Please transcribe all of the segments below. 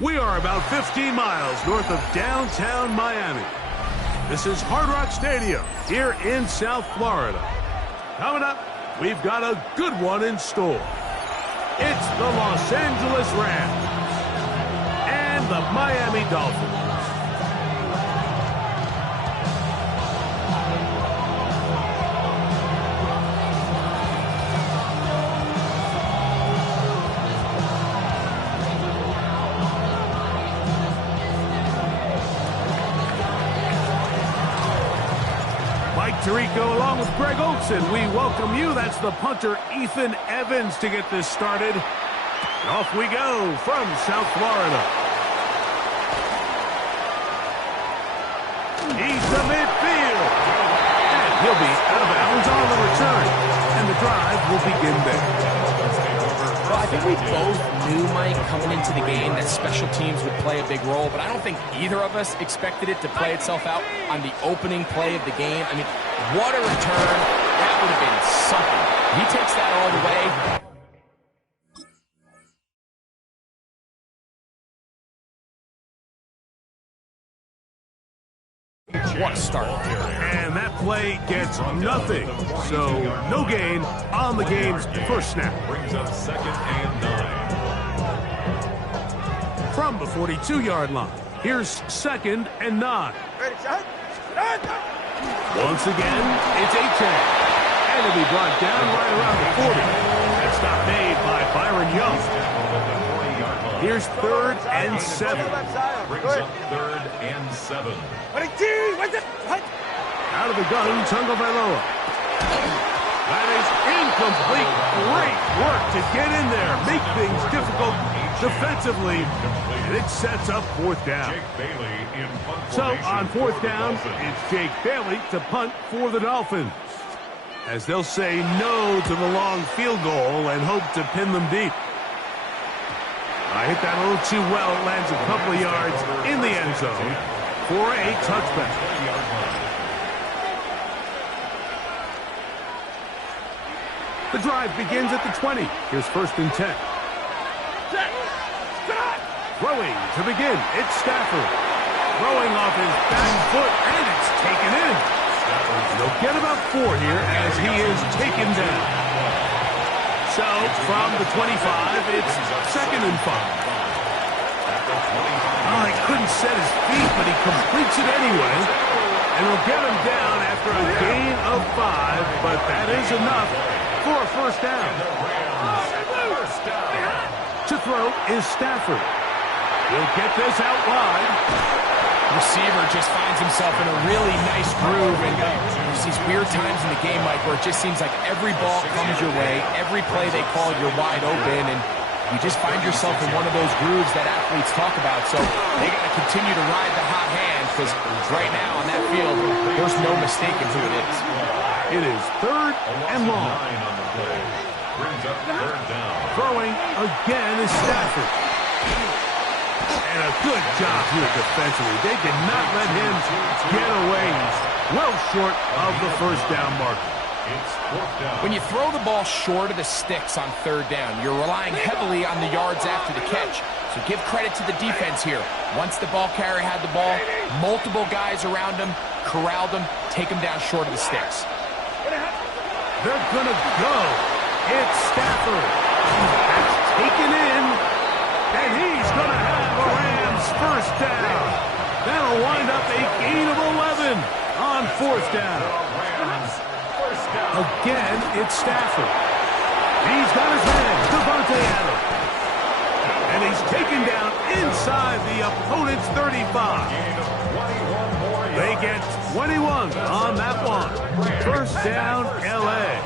We are about 15 miles north of downtown Miami. This is Hard Rock Stadium here in South Florida. Coming up, we've got a good one in store. It's the Los Angeles Rams and the Miami Dolphins. Tirico along with Greg Olson. We welcome you. That's the punter, Ethan Evans, to get this started. And off we go from South Florida. He's to midfield. And he'll be out of bounds on the return. And the drive will begin there. Well, I think we both knew, Mike, coming into the game that special teams would play a big role, but I don't think either of us expected it to play itself out on the opening play of the game. I mean, what a return. That would have been something. He takes that all the way. What a start. And that play gets nothing. So no gain on the game's first snap. Brings up 2nd and 9. From the 42-yard line, here's 2nd and 9. Once again, it's Achane. And it'll be brought down right around the 40. That stop made by Byron Young. Here's 3rd and 7. Brings up 3rd and 7. Out of the gun, Tagovailoa. That is incomplete. Great work to get in there, make things difficult defensively, and it sets up 4th down. So on 4th down, it's Jake Bailey to punt for the Dolphins, as they'll say no to the long field goal and hope to pin them deep. I hit that a little too well. It lands a couple of yards in the end zone for a touchback. The drive begins at the 20. Here's 1st and 10. Throwing to begin. It's Stafford. Throwing off his back foot, and it's taken in. They'll get about 4 here as he is taken down. So from the 25, it's 2nd and 5. Oh, he couldn't set his feet, but he completes it anyway. And he'll get him down after a gain of 5, but that is enough for a 1st down. To throw is Stafford. He'll get this out wide. Receiver just finds himself in a really nice groove, and there's these weird times in the game, Mike, where it just seems like every ball comes your way, every play they call, you're wide open, and you just find yourself in one of those grooves that athletes talk about. So they got to continue to ride the hot hand, because right now on that field, there's no mistaking who it is. It is 3rd and long. Brings up 3rd down. Throwing again is Stafford. And a good job here defensively. They did not let him get away. Well short of the 1st down marker. It's 4th down. When you throw the ball short of the sticks on 3rd down, you're relying heavily on the yards after the catch. So give credit to the defense here. Once the ball carrier had the ball, multiple guys around him, corralled him, take him down short of the sticks. They're going to go. It's Stafford. That's taken in. And he's going to have a Rams 1st down. That'll wind up a gain of 11 on 4th down. Again, it's Stafford. He's got his man, Devontae Adams. And he's taken down inside the opponent's 35. They get 21 on that one. 1st down, L.A.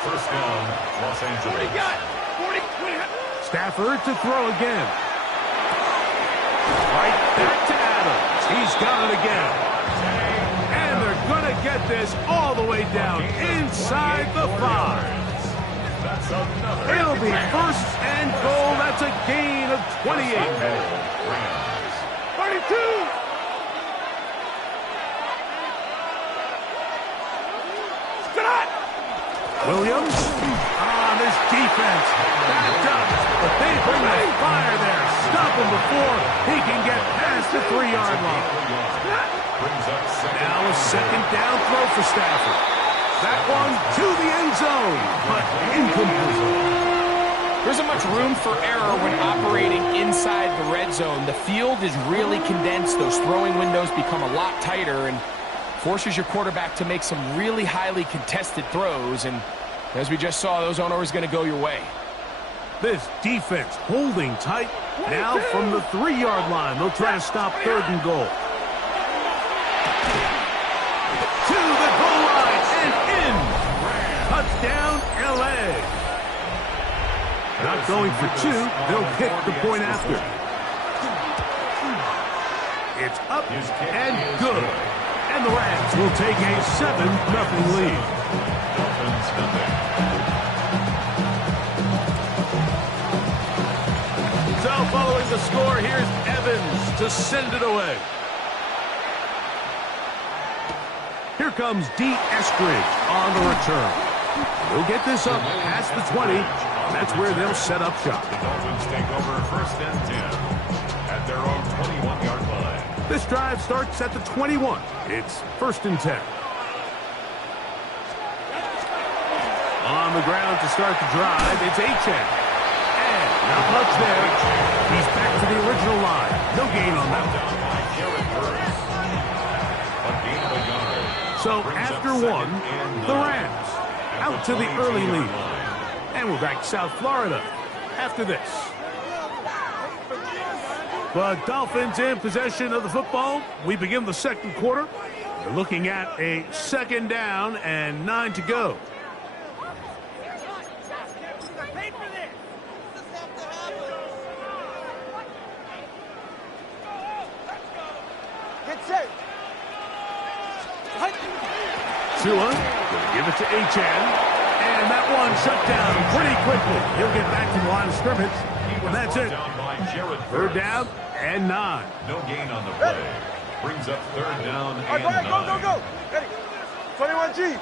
First down, Los Angeles. Stafford to throw again. Right back to Adams. He's got it again. And they're going to get this all the way down inside the 5. It'll be 1st and goal. That's a gain of 28. 32. Williams on his this defense. Backed up, but they bring the fire there. Stop him before he can get past the 3-yard line. Now a second down throw for Stafford. That one to the end zone, but incomplete. There isn't much room for error when operating inside the red zone. The field is really condensed. Those throwing windows become a lot tighter and forces your quarterback to make some really highly contested throws. And as we just saw, those aren't always going to go your way. This defense holding tight. Now from the 3-yard line, they'll try to stop 3rd and goal. To the goal line and in. Touchdown, L.A. Not going for 2. They'll kick the point after. It's up and good. And the Rams will take a 7-0 lead. So following the score, here's Evans to send it away. Here comes D. Eskridge on the return. He'll get this up past the 20. That's where they'll set up shop. The Dolphins take over 1st and 10 at their own 21-yard line. This drive starts at the 21. It's 1st and 10. On the ground to start the drive, it's Achane. And not much there. He's back to the original line. No gain on that one. So after one, the Rams out to the early lead. And we're back to South Florida after this. But Dolphins in possession of the football. We begin the second quarter. We're looking at a 2nd down and 9 to go. Tua going to give it to Achane. And that one shut down pretty quickly. He'll get back to the line of scrimmage. And that's it. 3rd down and 9. No gain on the play. Brings up 3rd down and 9. Go. Ready. 21G.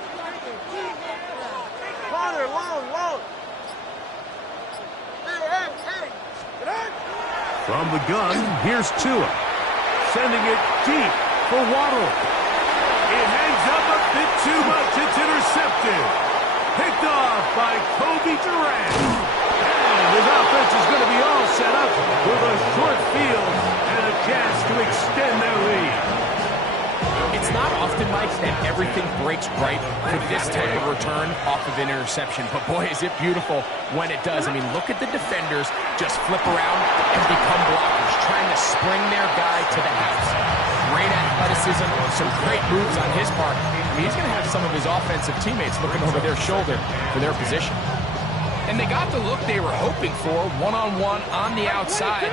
Corner, long. Hey. From the gun, here's Tua. Sending it deep for Waddle. It hangs up a bit too much. It's intercepted. Picked off by Kobe Durant. And his offense is going to be all set up with a short field and a chance to extend their lead. It's not often, Mike, that everything breaks right for this type of return off of an interception. But boy, is it beautiful when it does. I mean, look at the defenders just flip around and become blockers, trying to spring their guy to the house. Great athleticism, some great moves on his part. I mean, he's going to have some of his offensive teammates looking over their shoulder for their position. And they got the look they were hoping for, one-on-one on the outside.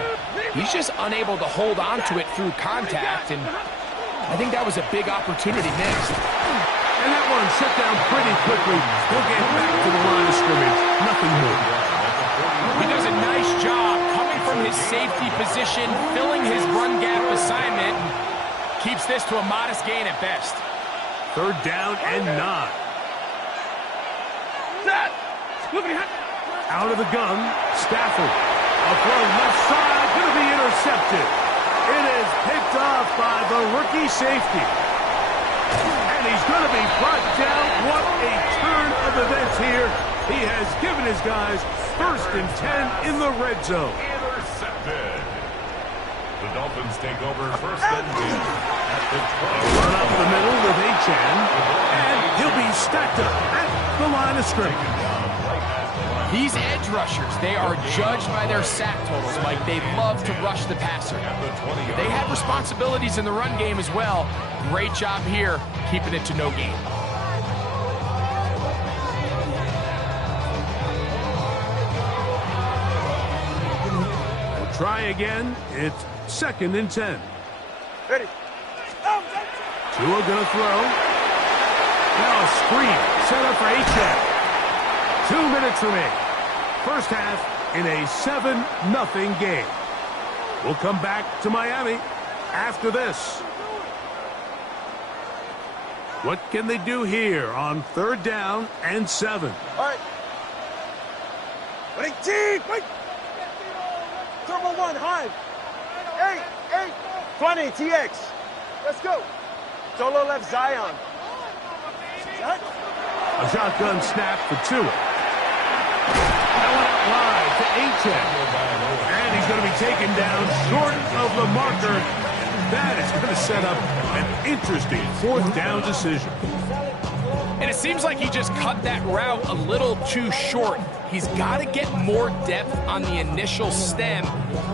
He's just unable to hold on to it through contact, and I think that was a big opportunity missed. And that one shut down pretty quickly. He'll get back to the line of scrimmage. Nothing more. He does a nice job coming from his safety position, filling his run gap assignment, and keeps this to a modest gain at best. 3rd down and 9. Out of the gun, Stafford. A throw left side, going to be intercepted. It is picked off by the rookie safety. And he's going to be brought down. What a turn of events here. He has given his guys 1st and 10 in the red zone. Intercepted. The Dolphins take over 1st and 10 at the 20. Run up the middle with Achane. And he'll be stacked up at the line of scrimmage. These edge rushers, they are judged by their sack totals, Mike. They love to rush the passer. They have responsibilities in the run game as well. Great job here, keeping it to no gain. We'll try again. It's 2nd and 10. Ready. Tua gonna throw. Now a screen set up for Achane. 2 minutes remaining. First half in a 7-0 game. We'll come back to Miami after this. What can they do here on 3rd down and 7? All right. Ready, G, wait. Turbo 1, high. 8, 20, TX. Let's go. Solo left Zion. Set. A shotgun snap for Tua. That went out wide to A-Check. And he's going to be taken down short of the marker. That is going to set up an interesting fourth down decision. And it seems like he just cut that route a little too short. He's got to get more depth on the initial stem,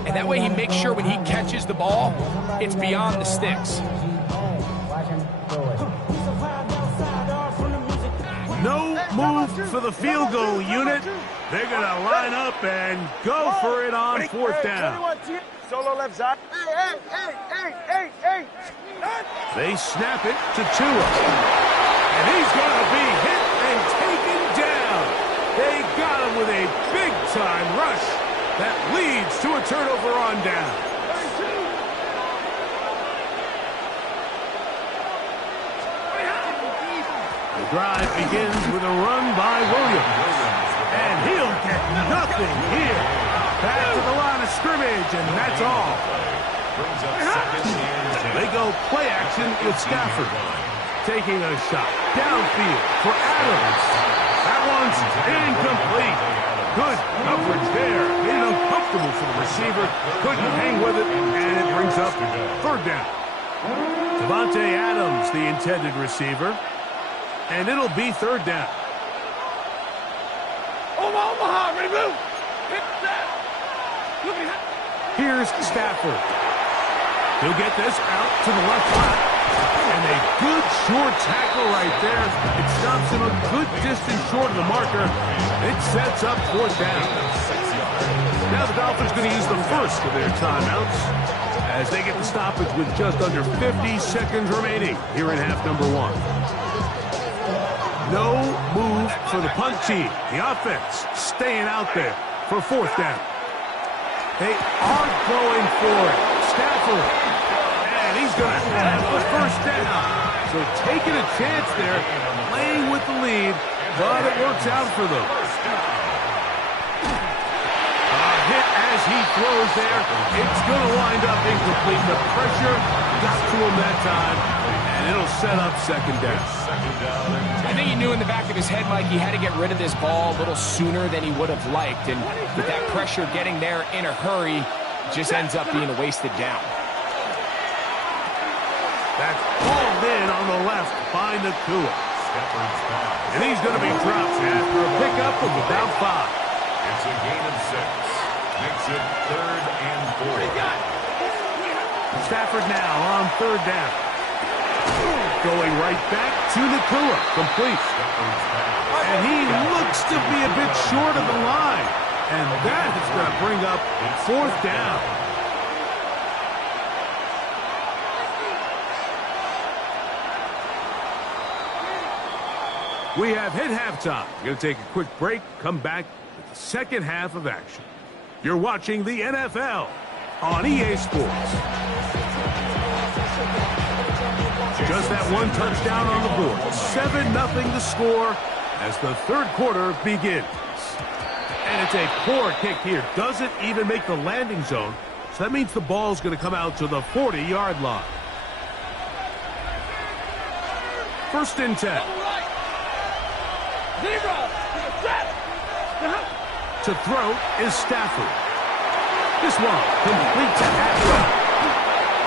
and that way he makes sure when he catches the ball, it's beyond the sticks. No move for the field goal unit. They're going to line up and go for it on fourth down. Solo left side. Hey. They snap it to Tua. And he's going to be hit and taken down. They got him with a big-time rush that leads to a turnover on down. The drive begins with a run by Williams. And he'll get nothing here. Back to the line of scrimmage, and that's all. They go play action with Stafford. Taking a shot downfield for Adams. That one's incomplete. Good coverage there. Made it uncomfortable for the receiver. Couldn't hang with it, and it brings up third down. Devontae Adams, the intended receiver. And it'll be third down. Omaha, ready, move. Hit that. Here's Stafford. He'll get this out to the left flat. And a good short tackle right there. It stops him a good distance short of the marker. It sets up fourth down. Now the Dolphins going to use the first of their timeouts as they get the stoppage with just under 50 seconds remaining here in half number one. No move for the punt team. The offense staying out there for fourth down. They are going for it. Stafford. And he's going to have the first down. So taking a chance there, playing with the lead, but it works out for them. A hit as he throws there. It's going to wind up incomplete. The pressure got to him that time, and it'll set up second down. I think he knew in the back of his head, Mike, he had to get rid of this ball a little sooner than he would have liked. And with that pressure getting there in a hurry, it just ends up being a wasted down. That's hauled in on the left by Nakua. And he's going to be dropped after a pickup of about 5. It's a gain of 6. Makes it 3rd and 4. Stafford now on third down. Going right back to Nakua. Complete. And he looks to be a bit short of the line. And that is going to bring up fourth down. We have hit halftime. We're going to take a quick break, come back with the second half of action. You're watching the NFL on EA Sports. Just that one touchdown on the board. 7-0 the score as the third quarter begins. And it's a poor kick here. Doesn't even make the landing zone. So that means the ball's going to come out to the 40-yard line. First and 10. To throw is Stafford. This one complete to Atwell.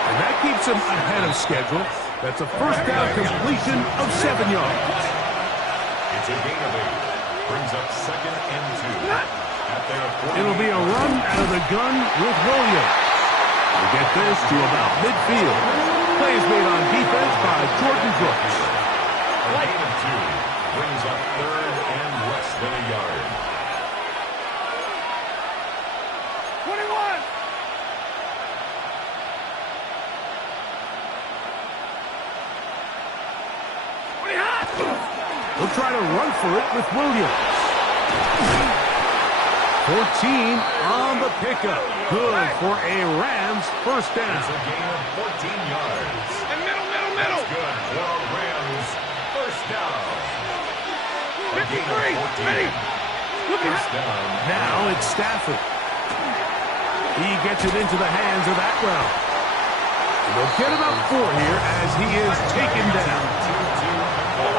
And that keeps him ahead of schedule. That's a first down completion of 7 yards. It's a gain of 8. Brings up 2nd and 2. At their 40. It'll be a run out of the gun with Williams. We'll get this to about midfield. Play is made on defense by Jordan Brooks. A gain of 2. Brings up 3rd and less than a yard. 21. We'll try to run for it with Williams. 14 on the pickup. Good for a Rams first down. It's a gain of 14 yards. And middle. That's good for a Rams first down. A gain of 14. First down. Now it's Stafford. He gets it into the hands of Atwell. They'll get about 4 here as he is taken down.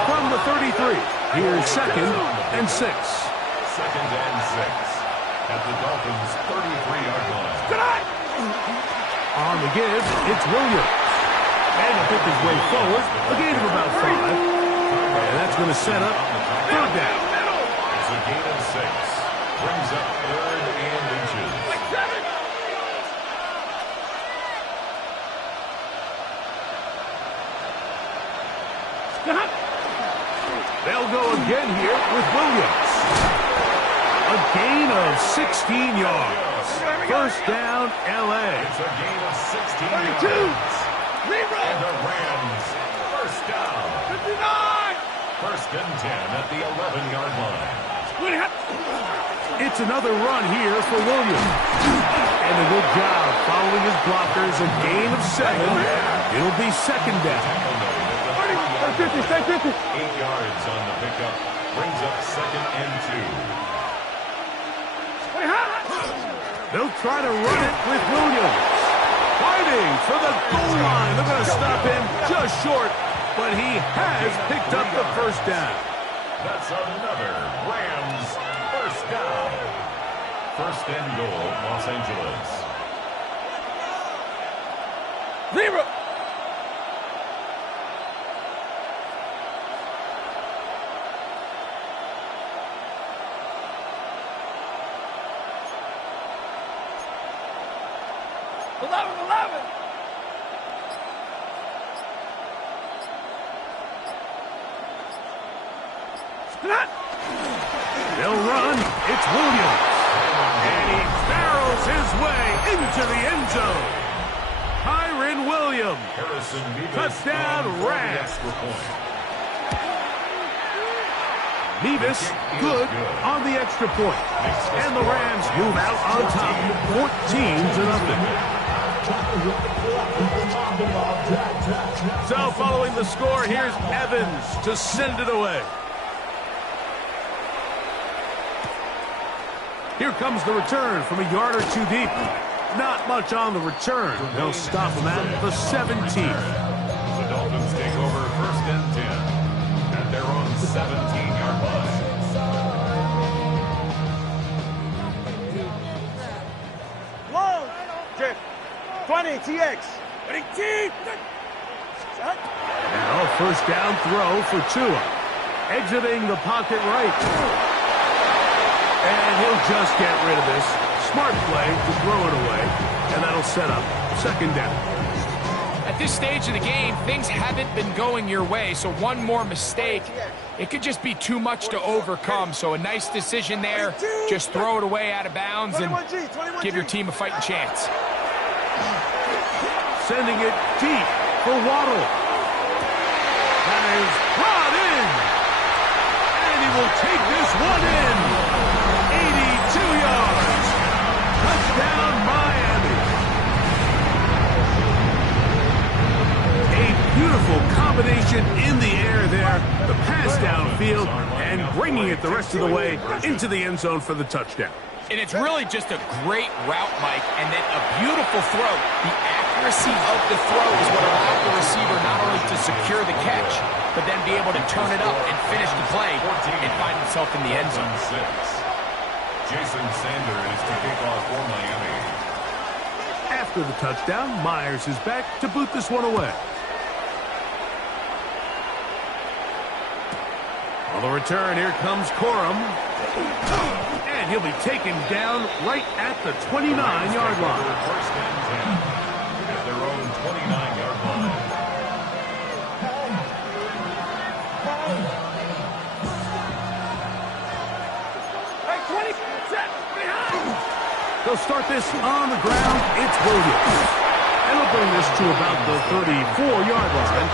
From the 33, here's 2nd and 6. 2nd and 6 at the Dolphins' 33-yard line. On the give, it's Williams. And he'll pick his way forward, a gain of about 5. And that's going to set up 3rd down. It's a gain of 6. Brings up 3rd and inches. They'll go again here with Williams. A gain of 16 yards. First down, L.A. It's a gain of 16 yards. And the Rams, first down. 1st and 10 at the 11-yard line. It's another run here for Williams. And a good job following his blockers, a gain of 7. It'll be 2nd down. 8 yards on the pickup. Brings up 2nd and 2. They'll try to run it with Williams. Fighting for the goal line. They're going to stop him just short, but he has picked up the 1st down. That's another Rams first down. 1st and goal, Los Angeles. Zero. They'll run. It's Williams. And he barrels his way into the end zone. Kyren Williams. Touchdown, Rams. Nevis, good on the extra point. And the Rams move out on top, 14-0. So following the score, here's Evans to send it away. Here comes the return from a yard or 2 deep. Not much on the return. They'll stop him at the 17th. The Dolphins take over 1st and 10 at their own 17-yard line. Long. 20, TX. Now first down throw for Tua. Exiting the pocket right. And he'll just get rid of this. Smart play to throw it away. And that'll set up 2nd down. At this stage of the game, things haven't been going your way, so one more mistake, it could just be too much to overcome. So a nice decision there. Just throw it away out of bounds and give your team a fighting chance. Sending it deep for Waddle. That is brought in. And he will take this one in. 82 yards. Touchdown, Miami. A beautiful combination in the air there. The pass downfield and bringing it the rest of the way into the end zone for the touchdown. And it's really just a great route, Mike, and then a beautiful throw. The accuracy of the throw is what allowed the receiver not only to secure the catch, but then be able to turn it up and finish the play and find himself in the end zone. Jason Sanders to kick off for Miami. After the touchdown, Myers is back to boot this one away. On the return, here comes Corum. And he'll be taken down right at the 29-yard line. 1st and 10 at their own 29-yard line. They'll start this on the ground. It's Williams. And he'll bring this to about the 34-yard line.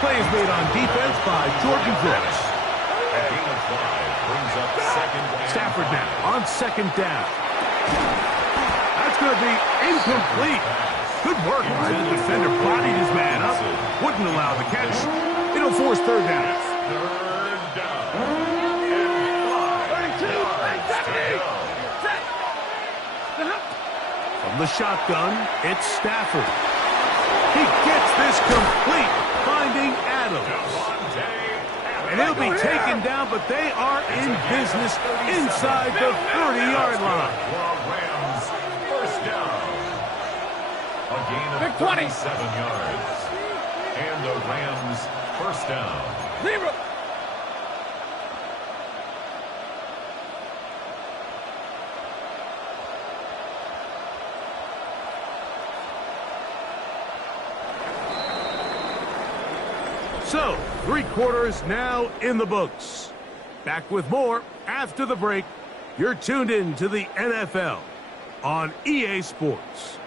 Play is made on defense by Jordan Brooks. A gain of 5 brings up 2nd down. Stafford now on 2nd down. That's going to be incomplete. Good work by the defender. Bodied his man up. Wouldn't allow the catch. It'll force 3rd down. 3rd down. And 5 yards. From the shotgun, it's Stafford. He gets this complete, finding Adams. And he'll be taken down, but they are in business inside the 30-yard line. First down. A gain of 27 yards. And the Rams first down. Zero. So, 3 quarters now in the books. Back with more after the break. You're tuned in to the NFL on EA Sports.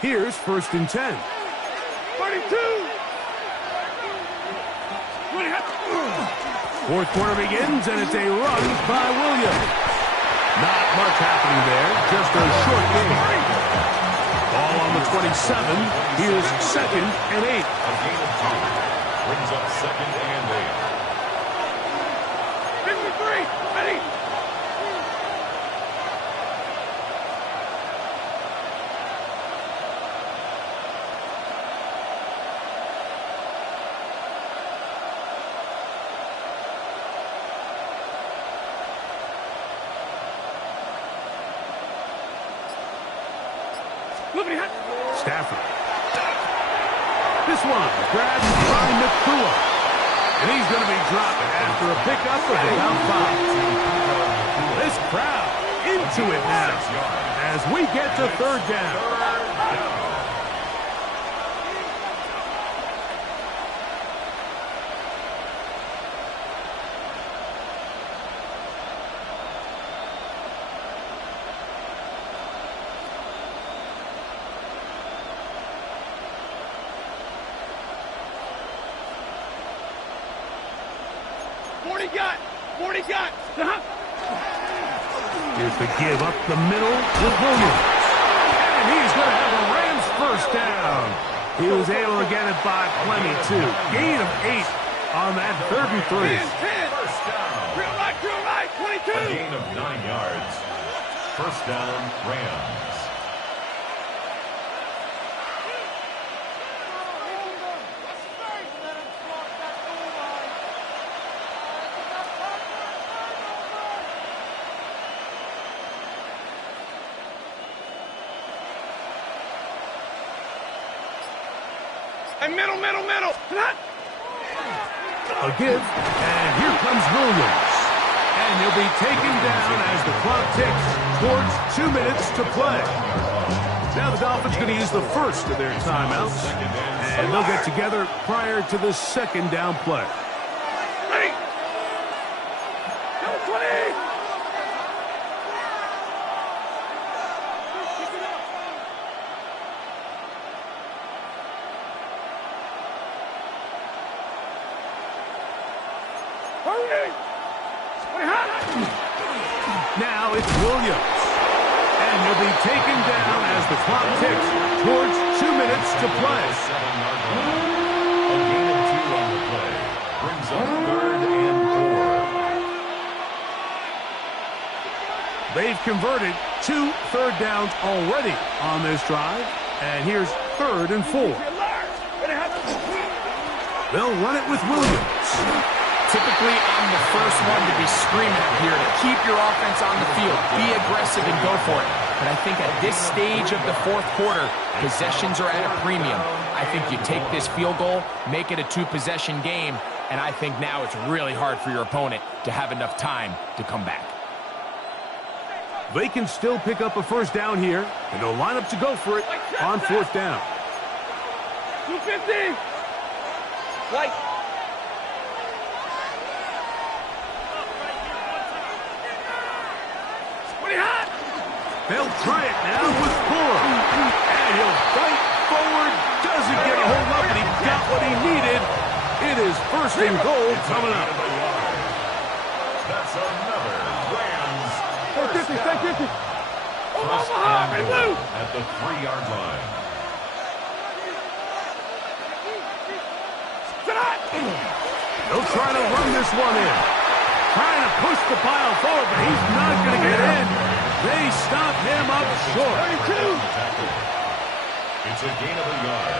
Here's 1st and 10. 32. 4th quarter begins, and it's a run by Williams. Not much happening there, just a short game. Ball on the 27. Here's 2nd and 8. A gain of 2. Brings up 2nd and 8. 53. Ready. Stafford. This one grabbed by McCullough. And he's going to be dropped after a pickup of about 5. This crowd into it now as we get to 3rd down. Here's the give up the middle with Williams. And he's going to have a Rams first down. He was able to get it by plenty, too. Gain of 8 on that 3rd and 3. First down. Drill right, 22. A gain of 9 yards. First down, Rams. Middle. A give, and here comes Williams. And he'll be taken down as the clock ticks towards 2 minutes to play. Now the Dolphins going to use the first of their timeouts, and they'll get together prior to the 2nd down play. Ready. Number 20. Now it's Williams. And he'll be taken down as the clock ticks towards 2 minutes to play. A gain of 2 on the play. Brings up 3rd and 4. They've converted 2 third downs already on this drive. And here's 3rd and 4. They'll run it with Williams. Typically, I'm the first one to be screaming up here to keep your offense on the field, be aggressive, and go for it. But I think at this stage of the 4th quarter, possessions are at a premium. I think you take this field goal, make it a 2-possession game, and I think now it's really hard for your opponent to have enough time to come back. They can still pick up a first down here, and they'll line up to go for it on 4th down. 250. Like. They'll try it now with Fuller. And he'll fight forward. Doesn't get a hold up, and he got what he needed. It is 1st and goal coming up. That's another Rams. Stay 50. First and 2 at the 3-yard line. He'll try to run this one in. Trying to push the pile forward, but he's not going to get in. They stop him up short. 32. It's a gain of a yard.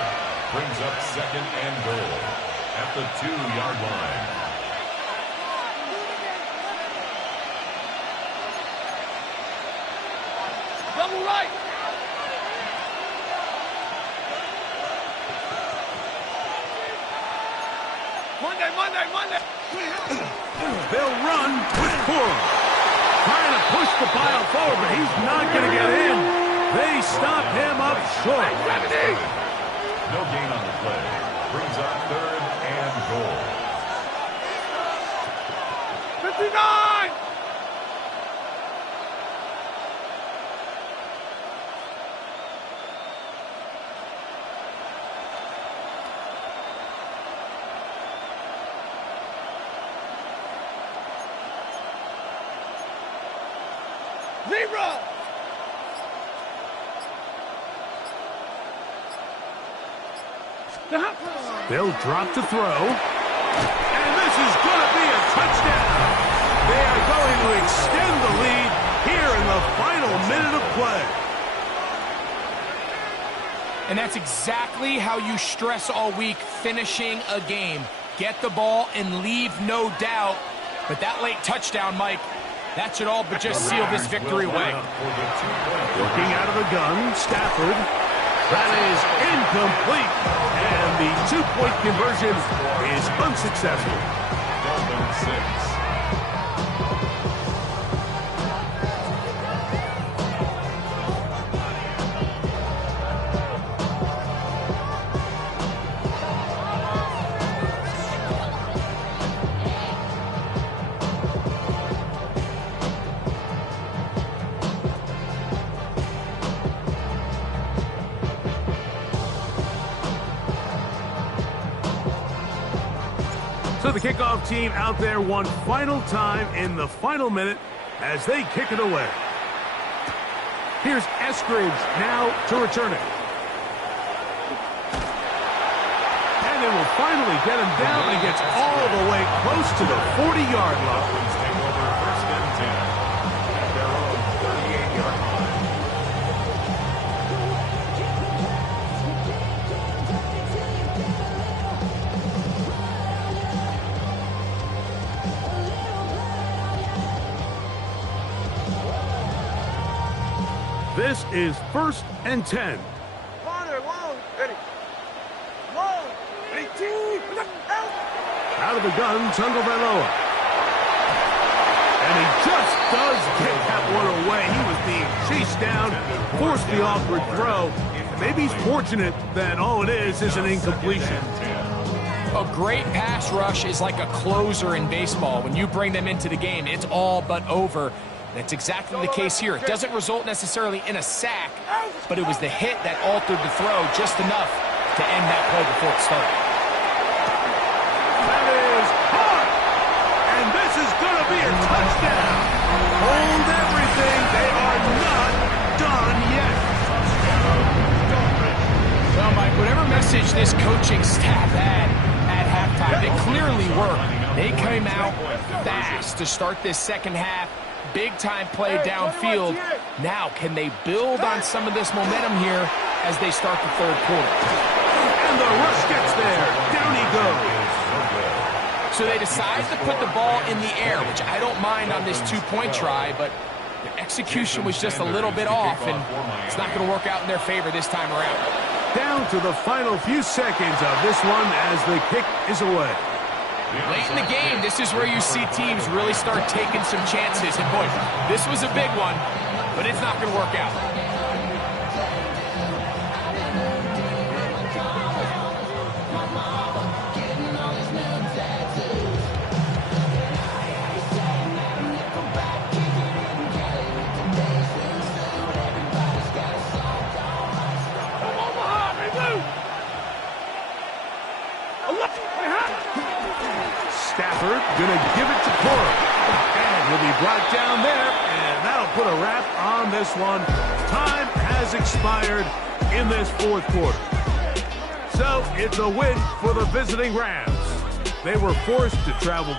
Brings up second and goal at the 2-yard line. Double right. Monday. They'll run with Cora. Trying to push the pile forward, but he's not going to get in. They stop him up short. No gain on the play. Brings up third and goal. 59. Zero. They'll drop to throw. And this is going to be a touchdown. They are going to extend the lead here in the final minute of play. And that's exactly how you stress all week, finishing a game. Get the ball and leave no doubt. But that late touchdown, Mike, that should all but just seal this victory away. Looking out of the gun, Stafford. That is incomplete. And the two-point conversion is unsuccessful. Dolphins 6. So the kickoff team out there one final time in the final minute as they kick it away. Here's Eskridge now to return it. And it will finally get him down, and he gets all the way close to the 40-yard line. Take over first and 10 at their own 38-yard line. This is first and 10. Out of the gun, Tagovailoa. And he just does get that one away. He was being chased down, forced the awkward throw. Maybe he's fortunate that all it is an incompletion. A great pass rush is like a closer in baseball. When you bring them into the game, it's all but over. That's exactly the case here. It doesn't result necessarily in a sack, but it was the hit that altered the throw just enough to end that play before it started. That is hard. And this is going to be a touchdown. Hold everything. They are not done yet. Well, Mike, whatever message this coaching staff had at halftime, it clearly worked. They came out fast to start this second half. Big-time play downfield. Now, can they build on some of this momentum here as they start the third quarter? And the rush gets there. Down he goes. So they decide to put the ball in the air, which I don't mind on this two-point try, but the execution was just a little bit off, and it's not going to work out in their favor this time around. Down to the final few seconds of this one as the kick is away. Late in the game, this is where you see teams really start taking some chances. And boy, this was a big one, but it's not going to work out. Stafford gonna give it to Cora. And he'll be brought down there, and that'll put a wrap on this one. Time has expired in this fourth quarter. So it's a win for the visiting Rams. They were forced to travel